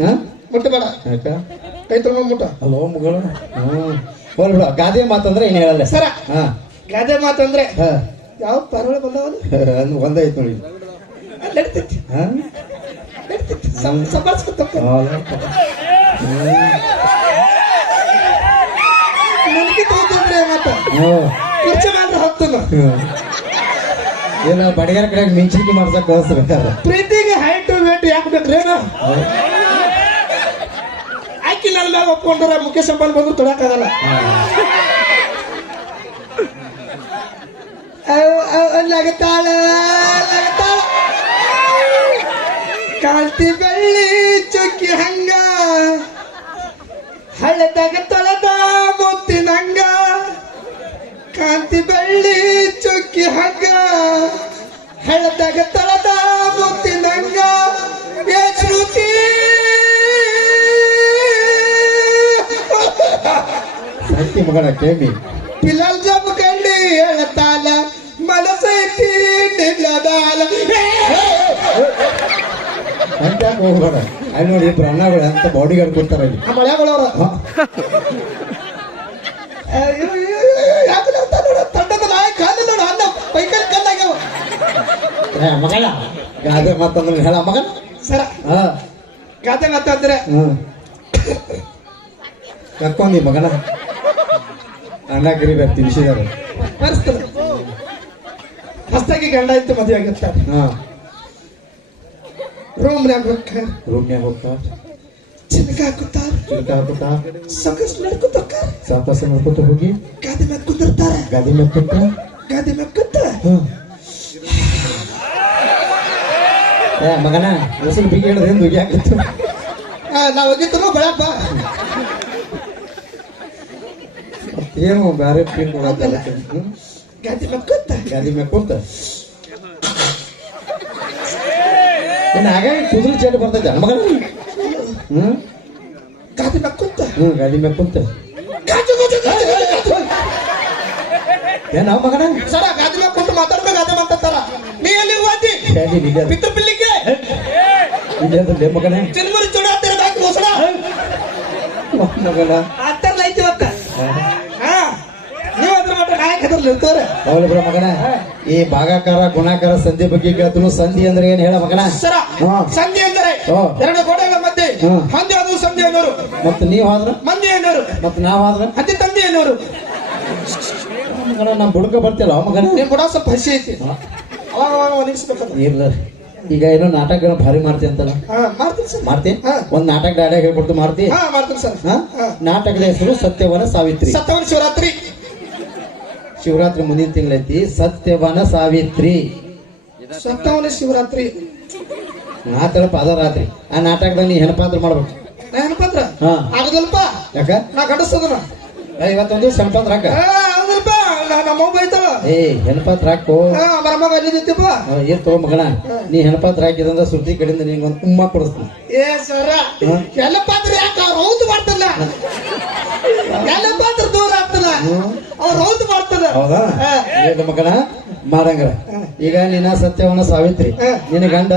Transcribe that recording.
ಹಾ ಮುಟ್ಟಬೇಡ ಯಾಕ? ಕೈ ತೊಗೊಂಡ್ ಮುಟ್ಟ. ಅಲ್ಲೋ ಮುಗಳ. ಹಾಂ ಹೋಲ್ ಬಿಡು. ಗಾದೆ ಮಾತಂದ್ರೆ ಏನ್ ಹೇಳಲ್ಲ. ಸರ ಹಾ. ಗಾದೆ ಮಾತಂದ್ರೆ ಹಾಂ. ಯಾವ ಪರವಳ ಬಂದವನು? ಒಂದೇ ಐತೆ ನೋಡಿ. ನಡೀತೈತಿ. ಹಾ. ನಡೀತೈತಿ. ಮಾತ ಕುರ್ಚಿ ಮಾಡ್ರೆ ಹತ್ತನ ಏನ ಬಡಿಗಾರ ಕಡೆ ಮಿಂಚಿಕೆ ಮಾಡ್ಸಕ್ ಕಳಿಸ್ಬೇಕಾದ್ರೆ ಪ್ರೀತಿಗೆ ಹೈಟ್ ವೇಟ್ ಯಾಕೆ ಬೇಕ್ರೇನು? ಆಕಿ ನನ್ನ ಮ್ಯಾಗ ಒಪ್ಕೊಂಡ್ರೆ ಮುಖೇಶ್ ಅಂಬಾನಿ ಬಂದ್ರು ತೊಡಕಾಗಲ್ಲ. ಲಗತಾಳ ಲಗತಾಳ. ಕಾಂತಿ ಬೆಳ್ಳಿ ಚುಕ್ಕಿ ಹಂಗ. ಹಳ್ಳದಾಗ ತೊಳೆದ ಮುತ್ತಿನಂಗ ಕಾಂತಿ ಬೆಳ್ಳಿ ಚುಕ್ಕಿ ಹಂಗ. ಹಳ್ಳದಾಗ ತೊಳೆದ ಸತ್ತಿ ಮಗಳ ಕೇಳಿ ಪಿಲ್ಲಲ್ ಜಬ್ ಕಂಡಿ ಹೇಳ್ತಾಲ ಮನಸೈತಿ ನಿಲ್ಲದಾಲ ಅಂತ ಯಾಕೆ ಹೋಗ್ಬೇಡ ಅಲ್ಲಿ ನೋಡಿ ಇಬ್ರು ಅಣ್ಣಗಳು ಅಂತ ಬಾಡಿ ಗಾರ್ಡ್ ಕೊಡ್ತಾರ ಅಲ್ಲಿ ಆ ಮಳೆಗಳವ್ರ. ತಂಡದ ಕಾಲಿಲ್ಲ ನೋಡು ಅನ್ನ ಪೈಕಲ್ ಕಲ್ಲಾಗ್ಯಾವ ಮಗಳ ಗಾದೆ ಮಾತಂದ್ರೆ ಹೇಳ ಮಗನ ಸರ ಹಾ ಗಾದೆ ಮಾತಂದ್ರೆ ಹ್ಮ್ ಕರ್ಕೊಂಡಿ ಮಗನ ಅಣ್ಣ ವ್ಯಕ್ತಿ ತಿನ್ಸಿದಾರೆ ಪರಿಸ್ತದೆ ಹೊಸ್ದಾಗಿ ಗಂಡ ಇತ್ತು ಮದುವೆ ಆಗಿರ್ತಾರೆ ಹಾ. ರೂಮ್ನ್ಯಾಗ ಹೋಗ್ತಾರೆ. ರೂಮ್ನ್ಯಾಗ ಯಾ ಚಿನ್ನಕ ಹಾಕುತ್ತಾರೆ ಚಿನ್ನಕ ಹಾಕುತ್ತಾ? ಸಾಕಷ್ಟು ನಡ್ಕೊತಕ್ಕ ಸಾಕಷ್ಟು ಮಾಡ್ಕೊತ ಹೋಗಿ? ಗಾದಿ ಮ್ಯಾಗ ಕುಂದಿರ್ತಾರ. ಗಾದಿ ಮ್ಯಾಗ ಕುಂತ ಗಾದಿ ಮ್ಯಾಗ ಕುಂತ ಮಗನ ಉಸಿರು ಬಿಗಿ ಹಿಡಿದು ಹಿಂದೆ ಹೋಗಿ ಹಾಕಿತ್ತು ನಾವು ಹೋಗಿತ್ತು ಬೆಳಪ್ಪ ಏನು ಬೇರೆ ಫೀಲ್ ಮಾಡತ್ತಲ್ಲ ಹ್ಮ್ ಗಾದಿ ಮ್ಯಾಗ ಕುಂತ ಗಾದಿ ಮ್ಯಾಗ ಕುಂತ ಇನ್ನು ಆಗ ಕುದುರೆ ಚೇಟ್ ಬರ್ತೈತೆ ಮಗನ ಹ್ಮ್ ಗಾದಿ ಮ್ಯಾಗ ಕುಂತ ಹ್ಮ್ ಗಾದಿ ಮ್ಯಾಗ ಕುಂತ ಗಾಜು ಗಾಜು ಗಾಜು ಗಾಜು ಗಾಜು. ಏನ ಮಗನ ಸರ ಗಾದಿ ಮ್ಯಾಗ ಕುಂತು ಮಾತಾಡ್ಬೇಕು ಗಾದೆ ಮಾತಾಡ್ತಾರ ನೀ ಎಲ್ಲಿ ಹೋದಿ ಗಾದಿ ನಿಜ ಪಿತೃ ಪಿಲ್ಲಿಗೆ ನಿಜ ಮಗನ ಚಿನ್ಮರಿ ಚೂಡ ಹತ್ತಿರ ಬಾಕಿ ಹೊಸಡ ಮಗನ ಹತ್ತಿರ ಐತಿ ಇವತ್ತ ಹಾ ನೀವು ಅದ್ರ ಮಟ್ಟ ನಾಯಕ ಹೆದರ್ಲಿ ಇರ್ತಾರೆ ಅವಳು ಬಿಡ ಮಗನ. ಈ ಭಾಗಾಕಾರ ಗುಣಾಕಾರ ಸಂಧಿ ಬಗ್ಗೆ ಕೇಳ್ತು ಸಂಧಿ ಅಂದ್ರೆ ಏನ್ ಹೇಳ ಮಗನ? ಸರ ಸಂಧಿ ಅಂದ್ರೆ. ಎರಡು ಗೋಡೆಗಳ ಮಧ್ಯೆ. ಹಂದಿ ಅದು ಸಂಧಿ ಅನ್ನೋರು. ಮತ್ತೆ ನೀವ್ ಆದ್ರ? ಮಂದಿ ಅನ್ನೋರು. ಮತ್ತೆ ನಾವ್ ಆದ್ರ? ಹತ್ತಿ ತಂದಿ ಅನ್ನೋರು. ಮಗನ ನಮ್ ಬುಡಕ ಬರ್ತಿಲ್ಲ ಮಗನ? ಕೂಡ ಬುಡ ಸ್ವಲ್ಪ ಹಸಿ ಐತಿ. ಅವಾಗ ಇಲ್ಲ ಈಗ ಏನೋ ನಾಟಕ ಭಾರಿ ಮಾಡ್ತಿ ಅಂತಲ್ಲ? ಮಾಡ್ತೀನಿ. ಒಂದ್ ನಾಟಕ ಡೈಲಾಗ್ ಹೇಳ್ಬಿಡ್ತು ಮಾಡ್ತಿ? ಹಾ ಮಾಡ್ತೀನಿ ಸರ್. ಹಾ? ಹಾ. ನಾಟಕದ ಹೆಸರು ಸತ್ಯವನ ಸಾವಿತ್ರಿ. ಸತ್ಯವನ ಶಿವರಾತ್ರಿ. ಶಿವರಾತ್ರಿ ಮುಂದಿನ ತಿಂಗಳೈತಿ ಸತ್ಯವನ ಸಾವಿತ್ರಿ. ಸತ್ತವನ ಶಿವರಾತ್ರಿ. ನಾತಳ ಪಾದರಾತ್ರಿ ಆ ನಾಟಕದಾಗ ನೀ ಹೆಣಪಾತ್ರ ಮಾಡ್ಬೇಕು. ನಾ ಹೆಣಪಾತ್ರ? ಹಾ. ಆಗದಲ್ಪ ಯಾಕ? ನಾ ಗಂಡಸದನ. ಏ, ಇವತ್ತೊಂದ್ ದಿವಸ ಹೆಣಪಾತ್ರ ಹಾಕ. ನಮ್ಮ ಏ ಹೆಣಪಾತ್ರ ಹಾಕು. ಹಾ ಮರಮಗ ಎಲ್ಲಿದ್ದಪ್ಪ ಏನ್ ತಗೋ ಮಗಣ ನೀ ಹೆಣಪಾತ್ರ ಹಾಕಿದಂದ್ರ ಸುದ್ದಿ ಕಡೆಯಿಂದ ನಿಂಗೆ ಒಂದು ಉಮ್ಮ ಕೊಡಿಸ್ತೀನಿ. ಏ ಸರ. ಹಾ? ಎಲ್ಲ ಪಾತ್ರ ಯಾಕೆ ಅವ್ರು ಎಲ್ಲ ದೂರ ಅವ್ರು ಹೌದಾ? ಹಾ. ಇಲ್ಲ ಮಗನ ಮಾಡಂಗ್ರ. ಈಗ ನಿನ್ನ ಸತ್ಯವನ್ನ ಸಾವಿತ್ರಿ. ನಿನ್ನ ಗಂಡ